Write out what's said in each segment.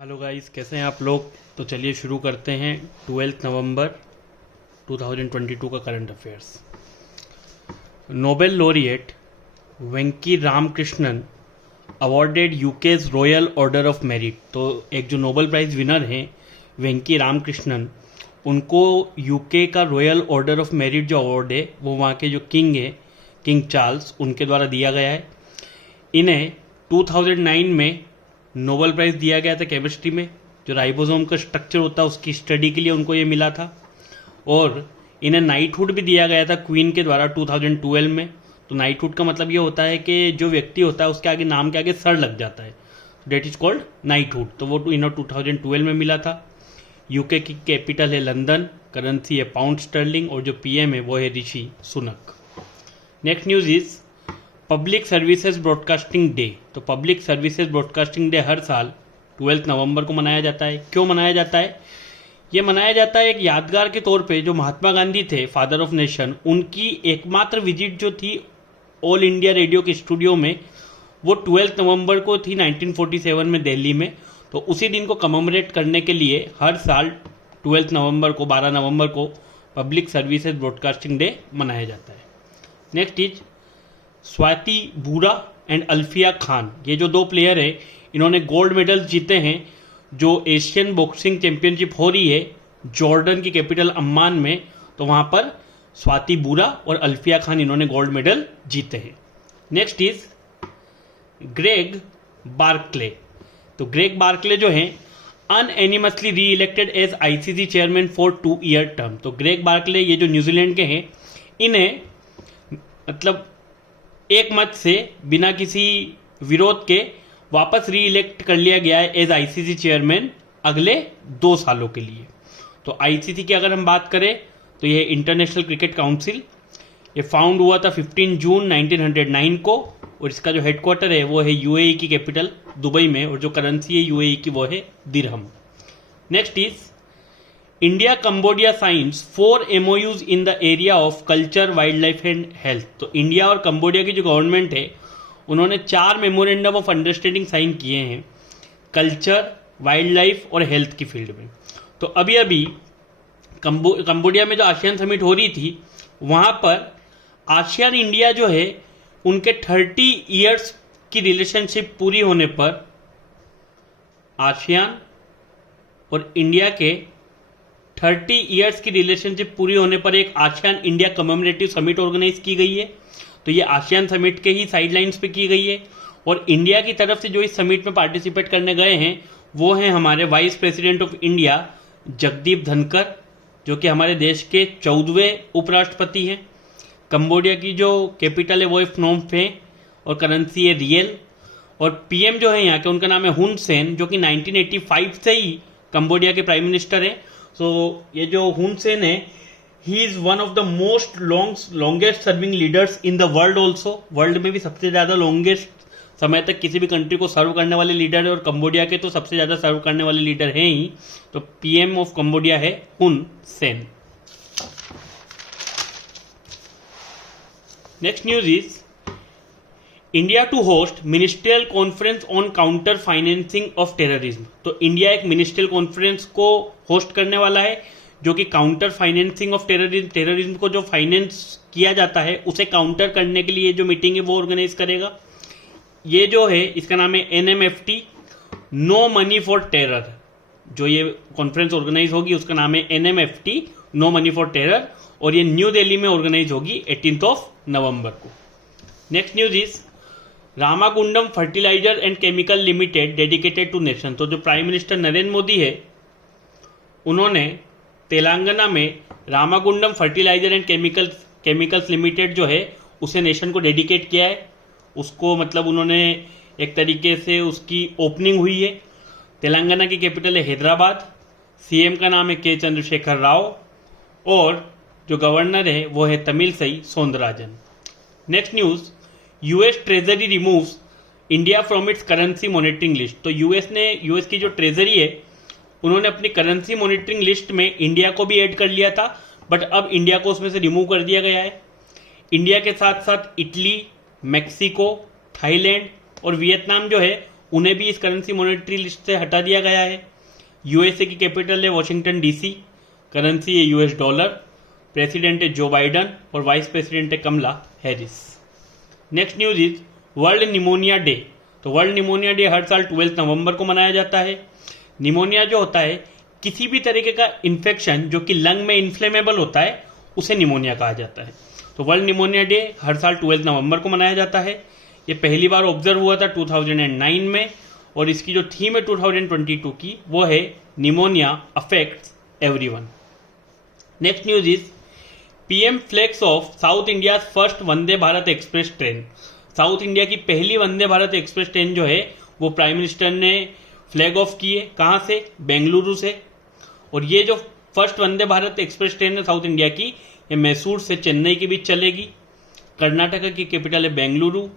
Hello guys, कैसे हैं आप लोग। तो चलिए शुरू करते हैं 12 नवंबर 2022 का current affairs. Nobel laureate Venky Ramakrishnan awarded UK's royal order of merit. तो एक जो नोबेल प्राइज़ विनर हैं वेंकी रामकृष्णन, उनको यूके का रॉयल ऑर्डर ऑफ मेरिट जो अवार्ड है वो वहाँ के जो किंग है, किंग चार्ल्स, उनके द्वारा दिया गया है। इन्हें 2009 में नोबेल प्राइज़ दिया गया था केमिस्ट्री में। जो राइबोसोम का स्ट्रक्चर होता है उसकी स्टडी के लिए उनको ये मिला था। और इन्हें नाइटहुड भी दिया गया था क्वीन के द्वारा 2012 में। तो नाइटहुड का मतलब ये होता है कि जो व्यक्ति होता है उसके आगे, नाम के आगे सर लग जाता है, डेट इज कॉल्ड नाइटहुड। तो वो इन्हें 2012 में मिला था। यूके की कैपिटल है लंदन, करेंसी है पाउंड स्टर्लिंग और जो पीएम है वो है Rishi Sunak. Next news is public services broadcasting day. तो पब्लिक सर्विसेज ब्रॉडकास्टिंग डे हर साल 12 नवंबर को मनाया जाता है। क्यों मनाया जाता है? ये मनाया जाता है एक यादगार के तौर पे। जो महात्मा गांधी थे, फादर ऑफ नेशन, उनकी एकमात्र विजिट जो थी ऑल इंडिया रेडियो के स्टूडियो में, वो 12 नवंबर को थी 1947 में दिल्ली में। तो उसी दिन को कमेमोरेट करने के लिए हर साल 12 नवंबर को, 12 नवंबर को पब्लिक सर्विसेज ब्रॉडकास्टिंग डे मनाया जाता है। नेक्स्ट इज स्वाति बूरा एंड अल्फिया खान। ये जो दो प्लेयर हैं, इन्होंने गोल्ड मेडल जीते हैं। जो एशियन बॉक्सिंग चैंपियनशिप हो रही है जॉर्डन की कैपिटल अम्मान में, तो वहाँ पर स्वाति बूरा और अल्फिया खान, इन्होंने गोल्ड मेडल जीते हैं। Next is Greg Barclay. तो ग्रेग बार्कले जो हैं unanimously re elected as ICC chairman for 2 year term. तो ग्रेग बार्कले ये जो न्यूजीलैंड के हैं, इन्हें मतलब एक मत से बिना किसी विरोध के वापस री इलेक्ट कर लिया गया है एज आईसीसी चेयरमैन अगले 2 सालों के लिए। तो आईसीसी की अगर हम बात करें तो यह इंटरनेशनल क्रिकेट काउंसिल, ये फाउंड हुआ था 15 जून 1909 को और इसका जो हेडक्वार्टर है वो है यूएई की कैपिटल दुबई में और जो करेंसी है यूएई की वो है dirham. Next is India Cambodia signs 4 MOUs in the area of culture, wild life and health. तो इंडिया और कंबोडिया की जो गवर्नमेंट है उन्होंने 4 मेमोरेंडम ऑफ अंडरस्टैंडिंग साइन किए हैं कल्चर, वाइल्ड लाइफ और हेल्थ की फील्ड में। तो अभी अभी कंबोडिया में जो आसियान समिट हो रही थी, वहाँ पर आसियान इंडिया जो है उनके 30 ईयर्स की रिलेशनशिप पूरी होने पर आसियान और इंडिया के 30 ईयर्स की रिलेशनशिप पूरी होने पर एक ASEAN India commemorative summit organise की गई है। तो ये आसियान समिट के ही साइडलाइंस पे की गई है और इंडिया की तरफ से जो इस समिट में पार्टिसिपेट करने गए हैं वो हैं हमारे vice president of India Jagdeep Dhankhar, जो कि हमारे देश के 14वें उपराष्ट्रपति हैं। कंबोडिया की जो कैपिटल है वो है फ्नोम पेन और करेंसी है रियल। और पीएम जो है यहाँ के, उनका नाम है हुन सेन, जो कि 1985 से ही कंबोडिया के प्राइम मिनिस्टर हैं। सो ये जो हुन सेन है, he is one of the most longest serving leaders in the world also. World में भी सबसे ज़्यादा लॉन्गेस्ट समय तक किसी भी कंट्री को सर्व करने वाले लीडर है और कंबोडिया के तो सबसे ज़्यादा सर्व करने वाले लीडर हैं ही। तो पीएम ऑफ कंबोडिया है Hun Sen. Next news is India to host ministerial conference on counter financing of terrorism. तो इंडिया एक मिनिस्ट्रियल कॉन्फ्रेंस को होस्ट करने वाला है जो कि काउंटर फाइनेंसिंग ऑफ टेररिज्म को जो फाइनेंस किया जाता है उसे काउंटर करने के लिए जो मीटिंग है वो ऑर्गेनाइज करेगा। ये जो है इसका नाम है NMFT, no money for terror. जो ये कॉन्फ्रेंस ऑर्गेनाइज होगी उसका नाम है NMFT, no money for terror, और ये न्यू दिल्ली में ऑर्गेनाइज होगी 18 नवंबर को। Next news is Ramagundam fertilizer and chemical limited dedicated to nation. तो जो प्राइम मिनिस्टर नरेंद्र मोदी है उन्होंने तेलंगाना में Ramagundam fertilizer and chemicals limited जो है उसे नेशन को डेडिकेट किया है। उसको मतलब उन्होंने एक तरीके से उसकी ओपनिंग हुई है। तेलंगाना की कैपिटल है हैदराबाद, सीएम का नाम है के चंद्रशेखर राव और जो गवर्नर है वो है Tamilisai Soundararajan. Next news, US treasury removes India from its currency monitoring list. तो यूएस की जो ट्रेजरी है उन्होंने अपनी करेंसी मॉनिटरिंग लिस्ट में इंडिया को भी ऐड कर लिया था, बट अब इंडिया को उसमें से रिमूव कर दिया गया है। इंडिया के साथ साथ इटली, मैक्सिको, थाईलैंड और वियतनाम जो है उन्हें भी इस करेंसी मॉनेटरी लिस्ट से हटा दिया गया है। यूएसए की कैपिटल है वॉशिंगटन डीसी, करेंसी है यूएस डॉलर, प्रेसिडेंट है जो बाइडन और वाइस प्रेसिडेंट है Kamala Harris. Next news is world pneumonia day. तो वर्ल्ड निमोनिया डे हर साल 12 नवंबर को मनाया जाता है। निमोनिया जो होता है किसी भी तरीके का इन्फेक्शन जो कि लंग में इन्फ्लेमेबल होता है उसे निमोनिया कहा जाता है। तो वर्ल्ड निमोनिया डे हर साल 12 नवंबर को मनाया जाता है। ये पहली बार ऑब्जर्व हुआ था 2009 में और इसकी जो थीम है 2022 की वो है pneumonia affects everyone. Next news is PM flags of south India first Vande Bharat express train. South India की पहली वंदे भारत एक्सप्रेस ट्रेन जो है वो प्राइम मिनिस्टर ने फ्लैग ऑफ की है। कहाँ से? बेंगलुरु से। और ये जो first Vande Bharat express train है साउथ इंडिया की, ये मैसूर से चेन्नई के बीच चलेगी। कर्नाटक की कैपिटल है बेंगलुरु।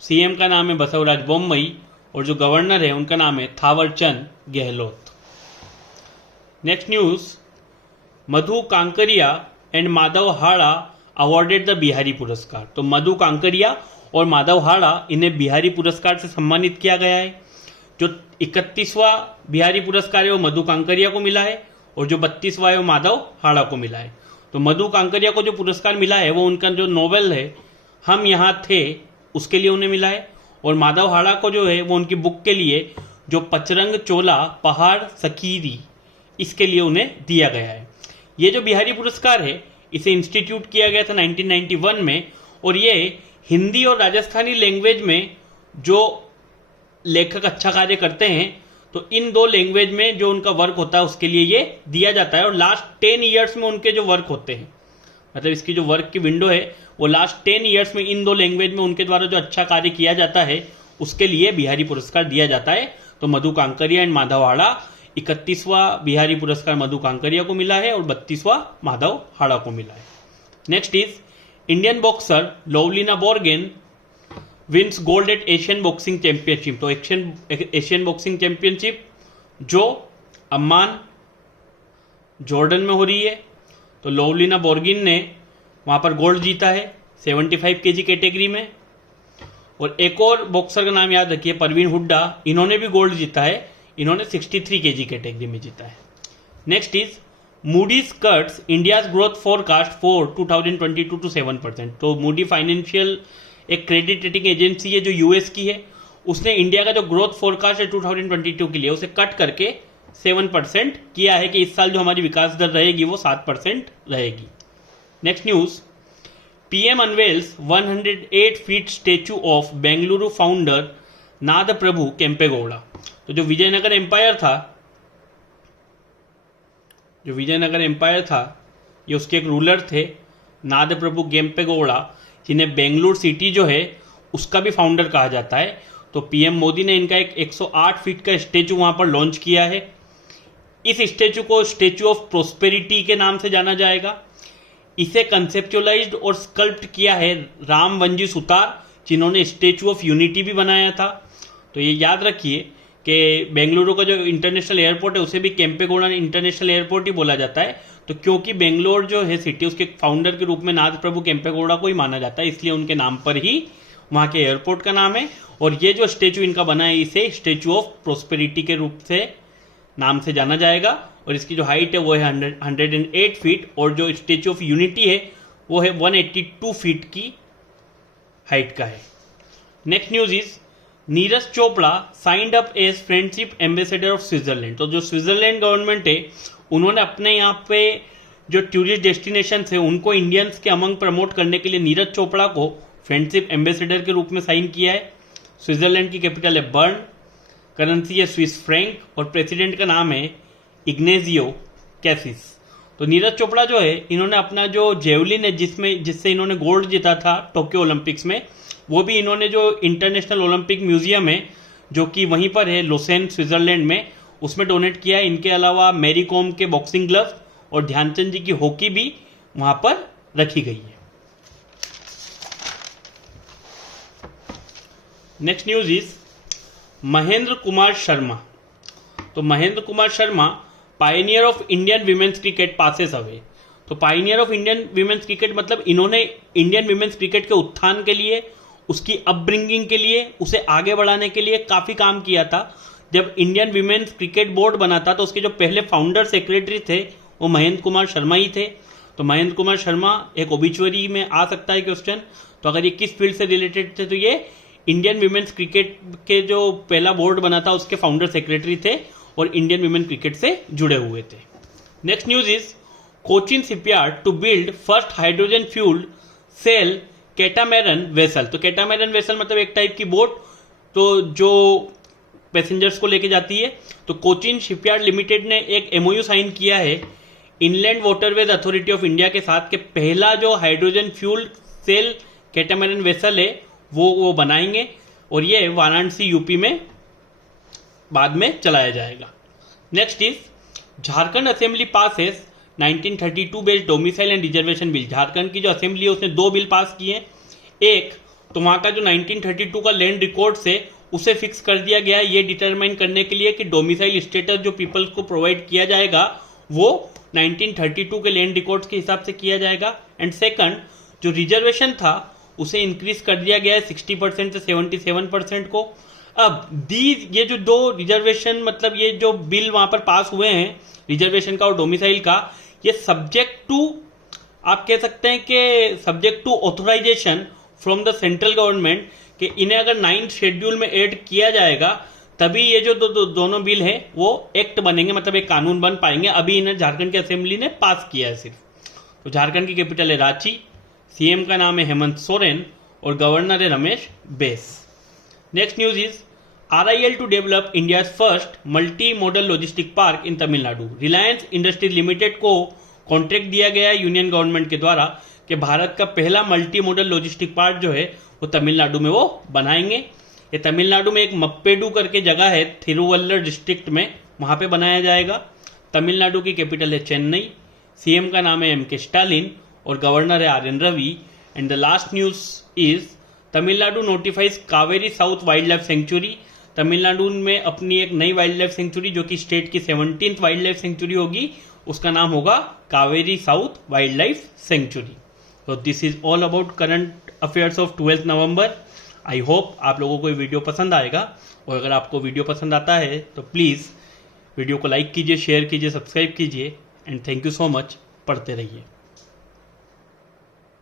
सीएम का नाम है बसवराज बोम्मई और जो गवर्नर है उनका नाम है Thawarchand Gehlot. Next news, Madhu Kankaria and Madhav Hada awarded the Bihari Puraskar. तो मधु कांकरिया और माधव हाड़ा इन्हें बिहारी पुरस्कार से सम्मानित किया गया है। जो 31वां बिहारी पुरस्कार है वो मधु कांकरिया को मिला है और जो 32वां है वो माधव हाड़ा को मिला है। तो मधु कांकरिया को जो पुरस्कार मिला है वो उनका जो नोवेल है हम यहाँ थे उसके लिए उन्हें मिला है। और माधव हाड़ा को जो है वो उनकी बुक के लिए जो पचरंग चोला पहाड़ सकीरी इसके लिए उन्हें दिया गया है। ये जो बिहारी पुरस्कार है इसे इंस्टीट्यूट किया गया था 1991 में और ये हिंदी और राजस्थानी लैंग्वेज में जो लेखक अच्छा कार्य करते हैं तो इन दो लैंग्वेज में जो उनका वर्क होता है उसके लिए ये दिया जाता है। और लास्ट 10 ईयर्स में उनके जो वर्क होते हैं, मतलब इसकी जो वर्क की विंडो है वो लास्ट 10 ईयर्स में इन दो लैंग्वेज में उनके द्वारा जो अच्छा कार्य किया जाता है उसके लिए बिहारी पुरस्कार दिया जाता है। तो मधु कांकरिया एंड माधव हाड़ा 31वां बिहारी पुरस्कार मधु कांकरिया को मिला है और 32वां माधव हाड़ा को मिला है। Next is Indian boxer Lovlina Borgohain wins gold at Asian boxing championship. तो एशियन बॉक्सिंग चैंपियनशिप जो अम्मान जॉर्डन में हो रही है, तो लोवलिना बोर्गिन ने वहाँ पर गोल्ड जीता है 75 केजी कैटेगरी में। और एक और बॉक्सर का नाम याद रखिए परवीन हुड्डा, इन्होंने भी गोल्ड जीता है, इन्होंने 63 केजी कैटेगरी में जीता है। Next is Moody's cuts India's growth forecast for 2022 to 7%। तो मूडी फाइनेंशियल एक क्रेडिट रेटिंग एजेंसी है जो यूएस की है, उसने इंडिया का जो ग्रोथ फोरकास्ट है 2022 के लिए उसे कट करके 7% किया है कि इस साल जो हमारी विकास दर रहेगी वो 7% रहेगी। Next news, PM unveils 108 feet statue of Bengaluru founder नाद प्रभु केम्पेगौड़ा। तो जो विजयनगर एम्पायर था ये उसके एक रूलर थे नाद प्रभु केम्पेगौड़ा, जिन्हें बेंगलुरु सिटी जो है उसका भी फाउंडर कहा जाता है। तो पीएम मोदी ने इनका एक 108 फीट का स्टेचू वहां पर लॉन्च किया है। इस स्टेचू को स्टेचू ऑफ प्रोस्पेरिटी के नाम से जाना जाएगा। इसे कंसेप्चुअलाइज्ड और स्कल्प्ट किया है राम वंजी सुतार, जिन्होंने स्टेचू ऑफ यूनिटी भी बनाया था। तो ये याद रखिए कि बेंगलुरु का जो इंटरनेशनल एयरपोर्ट है उसे भी केम्पेगौड़ा इंटरनेशनल एयरपोर्ट ही बोला जाता है। तो क्योंकि बेंगलोर जो है सिटी उसके फाउंडर के रूप में नाथ प्रभु केम्पेगौड़ा को ही माना जाता है, इसलिए उनके नाम पर ही वहाँ के एयरपोर्ट का नाम है। और ये जो स्टेचू इनका बना है इसे स्टेचू ऑफ प्रोस्पेरिटी के रूप से नाम से जाना जाएगा। और इसकी जो हाइट है वो है 108 फीट और जो स्टेचू ऑफ यूनिटी है वो है 182 फीट की हाइट का है। Next news is Neeraj Chopra signed up as friendship ambassador of Switzerland. तो जो स्विट्जरलैंड गवर्नमेंट है उन्होंने अपने यहाँ पे जो टूरिस्ट डेस्टिनेशन है उनको इंडियंस के अमंग प्रमोट करने के लिए नीरज चोपड़ा को फ्रेंडशिप एम्बेसडर के रूप में साइन किया है। स्विट्जरलैंड की कैपिटल है बर्न, करेंसी है स्विस फ्रैंक और प्रेसिडेंट का नाम है इग्नेजियो कैसिस। तो नीरज चोपड़ा जो है इन्होंने अपना जो जेवलिन है जिससे इन्होंने गोल्ड जीता था टोक्यो ओलंपिक्स में, वो भी इन्होंने जो इंटरनेशनल ओलंपिक म्यूजियम है जो कि वहीं पर है लोसेन स्विट्जरलैंड में, उसमें डोनेट किया है। इनके अलावा मैरी कॉम के बॉक्सिंग ग्लव्स और ध्यानचंद जी की हॉकी भी वहां पर रखी गई है। Next news is Mahendra Kumar Sharma. तो Mahendra Kumar Sharma pioneer of Indian women's cricket passes away. तो pioneer of Indian women's cricket मतलब इन्होंने इंडियन विमेन्स क्रिकेट के उत्थान के लिए उसकी अपब्रिंगिंग के लिए, उसे आगे बढ़ाने के लिए काफ़ी काम किया था। जब इंडियन विमेन्स क्रिकेट बोर्ड बना था तो उसके जो पहले फाउंडर सेक्रेटरी थे वो महेंद्र कुमार शर्मा ही थे। तो महेंद्र कुमार शर्मा एक ओबिचुअरी में आ सकता है क्वेश्चन। तो अगर ये किस फील्ड से रिलेटेड थे तो ये इंडियन विमेन्स क्रिकेट के जो पहला बोर्ड बना था उसके फाउंडर सेक्रेटरी थे और इंडियन विमेन क्रिकेट से जुड़े हुए थे। Next news is Cochin shipyard to build first hydrogen fuelled cell catamaran vessel. तो कैटामैरन वेसल मतलब एक टाइप की बोट तो जो पैसेंजर्स को लेके जाती है। तो कोचिन शिपयार्ड लिमिटेड ने एक एमओयू साइन किया है inland waterways authority of India के साथ कि पहला जो hydrogen fuel cell catamaran vessel है वो बनाएंगे और ये वाराणसी यूपी में बाद में चलाया जाएगा। Next is Jharkhand assembly passes 1932 based domicile and reservation bill. Jharkhand की जो असेंबली है उसने 2 बिल पास किए। एक तो वहां का जो 1932 का लैंड रिकॉर्ड से उसे फिक्स कर दिया गया ये डिटरमाइन करने के लिए कि डोमिसाइल स्टेटस जो पीपल्स को प्रोवाइड किया जाएगा वो 1932 के लैंड रिकॉर्ड्स के हिसाब से किया जाएगा। एंड सेकंड जो रिजर्वेशन था उसे इंक्रीज कर दिया गया है 60% से 77% को। अब ये जो 2 रिजर्वेशन मतलब ये जो बिल वहां पर पास हुए हैं रिजर्वेशन का और डोमिसाइल का, ये सब्जेक्ट टू आप कह सकते हैं कि subject to authorization from the central government कि इन्हें अगर 9th शेड्यूल में ऐड किया जाएगा तभी ये जो दोनों बिल हैं वो एक्ट बनेंगे, मतलब एक कानून बन पाएंगे। अभी इन्हें झारखंड की असेंबली ने पास किया है सिर्फ। तो झारखंड की कैपिटल है रांची, सीएम का नाम है हेमंत सोरेन और गवर्नर है Ramesh Bais. Next news is RIL to develop India's first multi-modal logistic park in Tamil Nadu. Reliance Industries Limited को कॉन्ट्रैक्ट दिया गया है यूनियन गवर्नमेंट के द्वारा कि भारत का पहला मल्टी मॉडल लॉजिस्टिक पार्क जो है वो तमिलनाडु में वो बनाएंगे। ये तमिलनाडु में एक मप्पेडू करके जगह है थिरुवल्लर डिस्ट्रिक्ट में, वहां पे बनाया जाएगा। तमिलनाडु की कैपिटल है चेन्नई, सीएम का नाम है MK स्टालिन और गवर्नर है RN Ravi. And the last news is Tamil Nadu notifies Kaveri south wild life sanctuary. Tamil Nadu में अपनी एक नई वाइल्ड लाइफ सेंचुरी जो कि स्टेट की 17th वाइल्ड लाइफ सेंचुरी होगी, उसका नाम होगा Kaveri south wild life sanctuary. तो this is all about current affairs of 12 नवंबर। आई होप आप लोगों को ये वीडियो पसंद आएगा और अगर आपको वीडियो पसंद आता है तो प्लीज़ वीडियो को लाइक कीजिए, शेयर कीजिए, सब्सक्राइब कीजिए and thank you so much. पढ़ते रहिए।